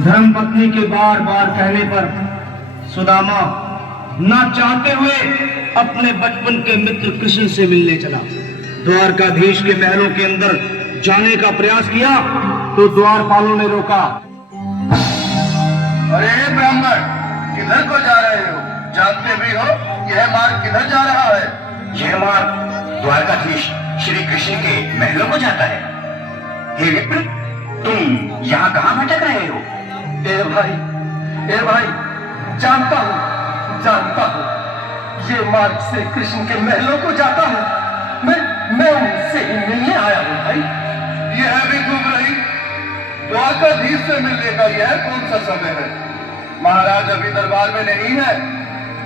धर्मपत्नी के बार बार कहने पर सुदामा ना चाहते हुए अपने बचपन के मित्र कृष्ण से मिलने चला। द्वारकाधीश के महलों के अंदर जाने का प्रयास किया तो द्वारपालों ने रोका। अरे ब्राह्मण, किधर को जा रहे हो? जानते भी हो यह मार्ग किधर जा रहा है? यह मार्ग द्वारकाधीश श्री कृष्ण के महलों को जाता है। हे विप्र, तुम यहाँ कहाँ भटक रहे हो? ए भाई, जानता हूँ ये मार्ग से कृष्ण के महलों को जाता है। मैं उनसे ही मिलने आया हूँ भाई। यह भी घूम रही द्वारकाधीश से मिलने का यह कौन सा समय है? महाराज अभी दरबार में नहीं है।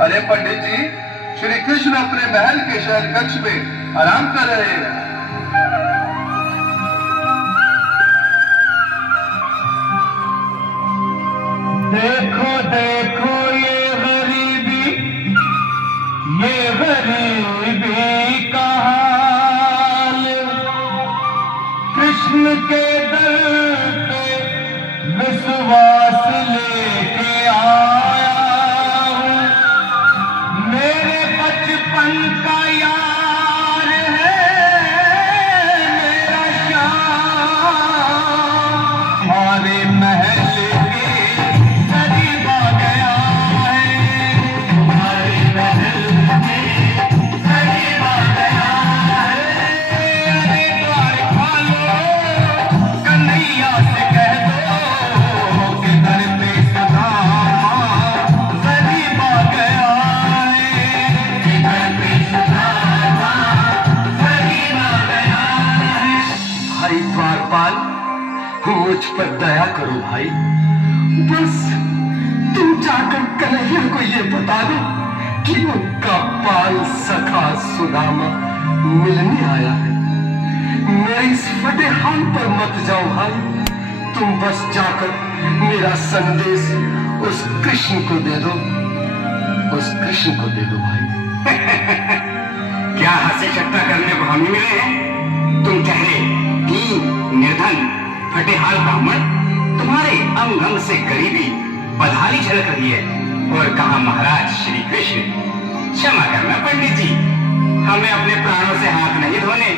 अरे पंडित जी, श्री कृष्ण अपने महल के शहर कक्ष में आराम कर रहे हैं। देखो देखो ये गरीबी का हाल, कृष्ण के दर पे विश्वास लेके आया हूँ। मेरे बचपन का यार है मेरा श्याम, हमारे महल मुझ पर दया करो भाई। बस तुम जाकर कन्हैया को ये बता दो कि उनका बाल सखा सुदामा मिलने आया है। मेरे इस फटे हाल पर मत जाओ भाई। तुम बस जाकर मेरा संदेश उस कृष्ण को दे दो, भाई। क्या हंसी ठट्टा करने को हम ही मिले हैं? तुम चेहरे दीन निर्धन फटे हाल ब्राह्मण, तुम्हारे अंग अंग से गरीबी बदहाली झलक रही है। और कहा महाराज श्री कृष्ण? क्षमा करना पंडित जी, हमें अपने प्राणों से हाथ नहीं धोने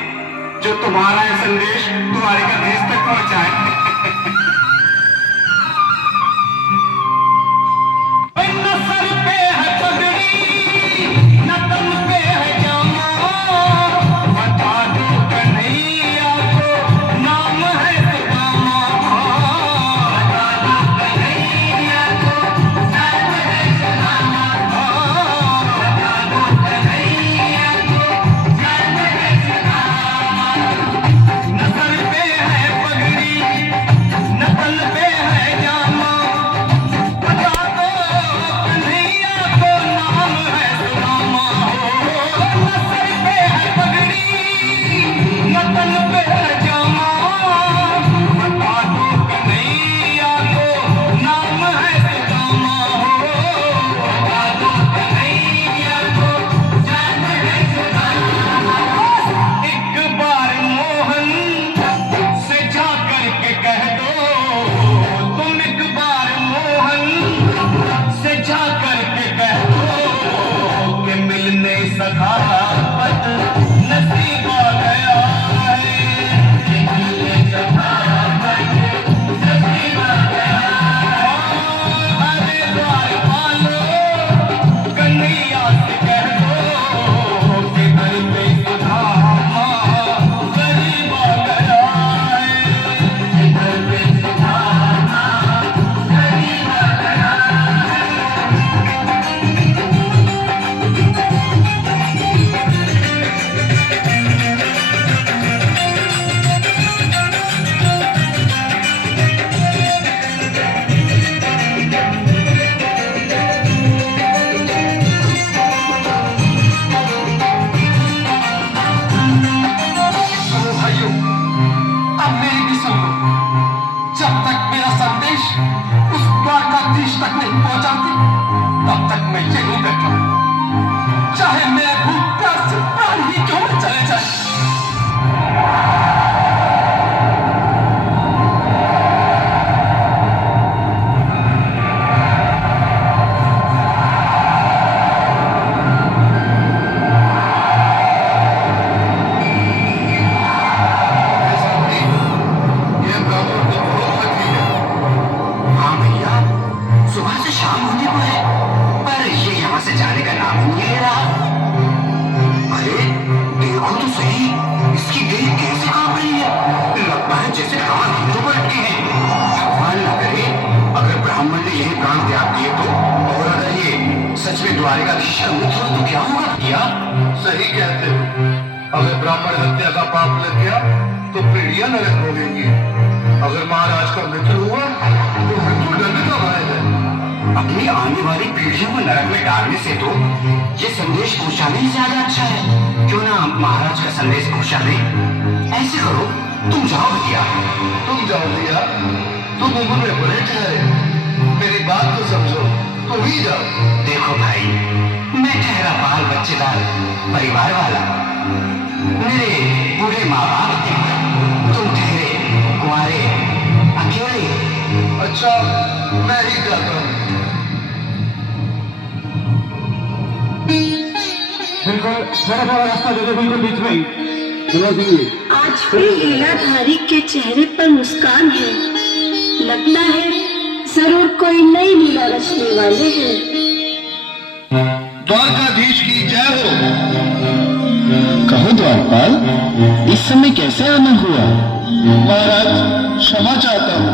जो तुम्हारा यह संदेश द्वारकाधीश तक पहुंचाए। द्वारिकाधीश का मित्र हो तो क्या होगा भैया? सही कहते हो। अगर ब्राह्मण हत्या का पाप लग गया तो पीढ़ियां नरक भोगेंगी। अगर महाराज का मित्र हुआ तो मृत्यु दंड का भय है। अपनी आने वाली पीढ़ियों को नरक में डालने से तो ये संदेश पहुंचाने ही ज्यादा अच्छा है। क्यों ना महाराज का संदेश पहुंचा दें? ऐसे करो, तुम जाओ भैया। तुम जाओ भैया, तुम उम्र में बड़े ठहरे, मेरी बात तो समझो, तुम ही जाओ। देखो भाई, मैं ठहरा बाल बच्चेदार परिवार वाला, मेरे बूढ़े माँ बाप थे, तुम ठहरे कुंवारे अकेले। अच्छा, मैं ही जाता हूँ। बिल्कुल थोड़ा रास्ता दे दो, बिल्कुल बीच में आज भी लीलाधारी के चेहरे पर मुस्कान है। लगता है जरूर कोई नई लीला रचने वाले हैं। द्वारकाधीश की जय हो। कहो द्वारपाल, इस समय कैसे आना हुआ? महाराज क्षमा चाहता हूँ,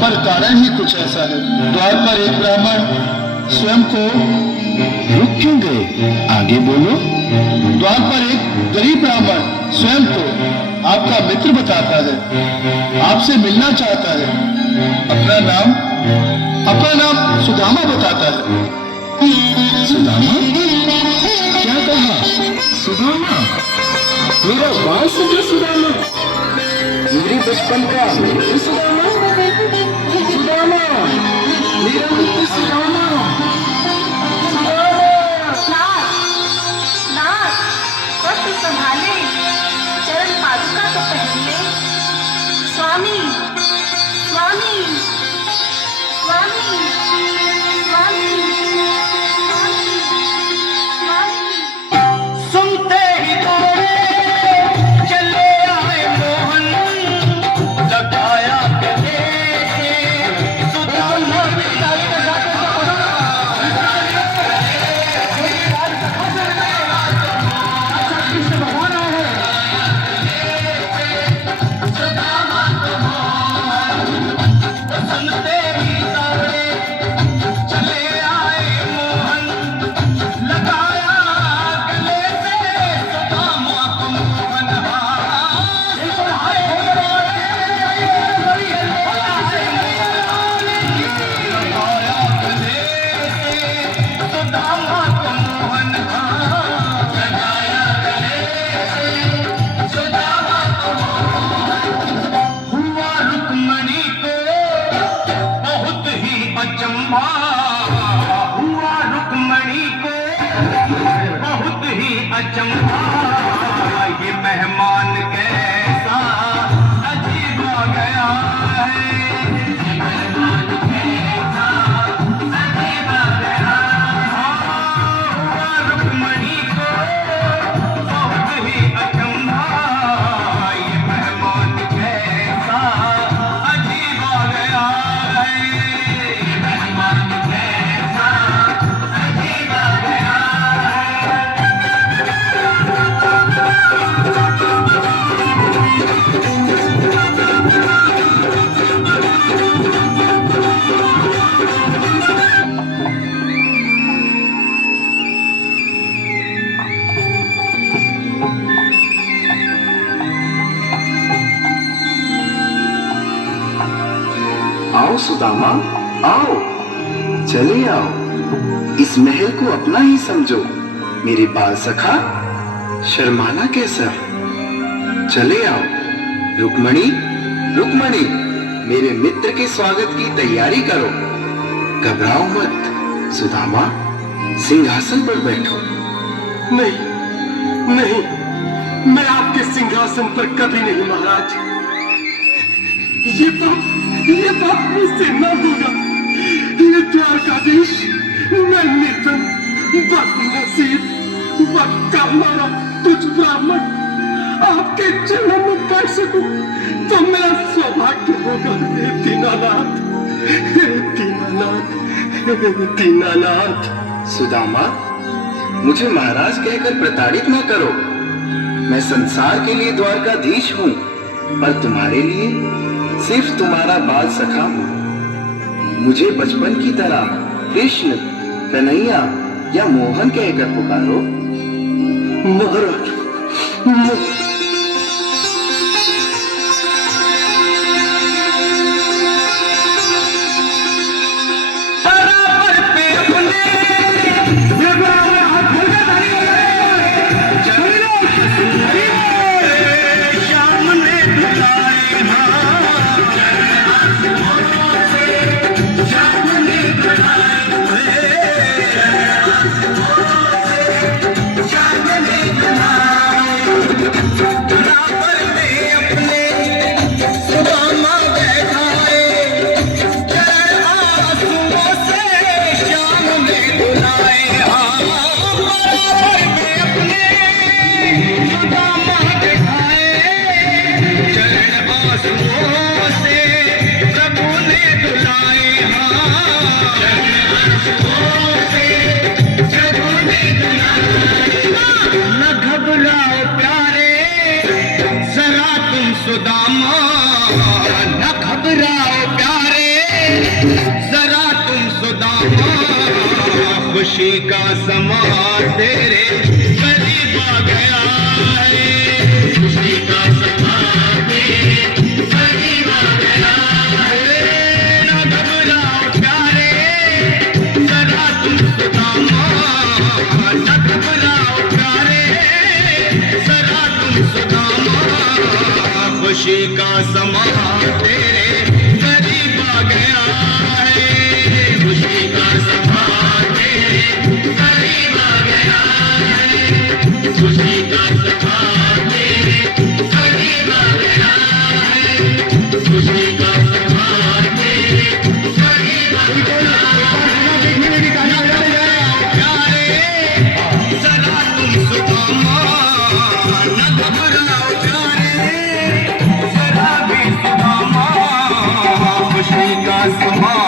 पर कारण ही कुछ ऐसा है। द्वार पर एक ब्राह्मण स्वयं को रुक क्यों गए? आगे बोलो। द्वार पर एक गरीब ब्राह्मण स्वयं को आपका मित्र बताता है, आपसे मिलना चाहता है। अपना नाम सुदामा बताता है। सुदामा? क्या कहा? सुदामा? मेरा बाल सखा सुदामा? मेरे बचपन का मित्र सुदामा? सुदामा, मेरा मित्र सुदामा। वक्त संभाले, चरण पादुका तो पहनिए। स्वामी, स्वामी, स्वामी, स्वामी, स्वामी। सुनते ही दौड़े चले आए मोहन, लगाया गले से सुदामा। सुनते ही दौड़े चले आए मोहन, लगाया गले से सुदामा को मोहन। लगाया गले से सुदामा को मोहन। लगाया गले से सुदामा को मोहन। हुआ रुक्मणी को बहुत ही अचंभा, हुआ रुक्मणी को बहुत ही अचंभा। ये मेहमान कैसा अजीब आ गया है, ये मेहमान कैसा अजीब आ गया है। हुआ रुक्मणी को बहुत ही अचंभा, ये मेहमान कैसा अजीब आ गया है, ये मेहमान कैसा अजीब आ गया है। आओ सुदामा, आओ, चले आओ। इस महल को अपना ही समझो। मेरे बाल सखा, शर्माना कैसा? चले आओ। रुक्मणी, रुक्मणी, मेरे मित्र के स्वागत की तैयारी करो। घबराओ मत। सुदामा, सिंहासन पर बैठो। नहीं, नहीं, मैं आपके सिंहासन पर कभी नहीं महाराज। ये पाप मुझसे न होगा। ये द्वारकाधीश, मैं निर्धन, बदनसीब, बक्का मारा तुझ ब्राह्मण आपके चरणों में बैठ सकूं तो मेरा सौभाग्य होगा। हे दीनानाथ, हे दीनानाथ, हे दीनानाथ। सुदामा, मुझे महाराज कहकर प्रताड़ित न करो। मैं संसार के लिए द्वारकाधीश हूँ, पर तुम्हारे लिए सिर्फ तुम्हारा बाल सखा हूँ। मुझे बचपन की तरह कृष्ण, कन्हैया, या मोहन कहकर पुकारो। महाराज खुशी का समा तेरे करीब आ गया है, खुशी का समा तेरे करीब आ गया है। ना घबराओ प्यारे जरा तुम सुदामा, ना घबराओ प्यारे जरा तुम सुदामा, खुशी का समा तेरे करीब आ गया है, खुशी का समा करीब आ गया है, खुशी का समा तेरे करीब आ गया है, खुशी का समा तेरे करीब आ गया है। प्यारे जरा तुम सुदामा, न घबराओ प्यारे जरा भी सुदामा, खुशी का समा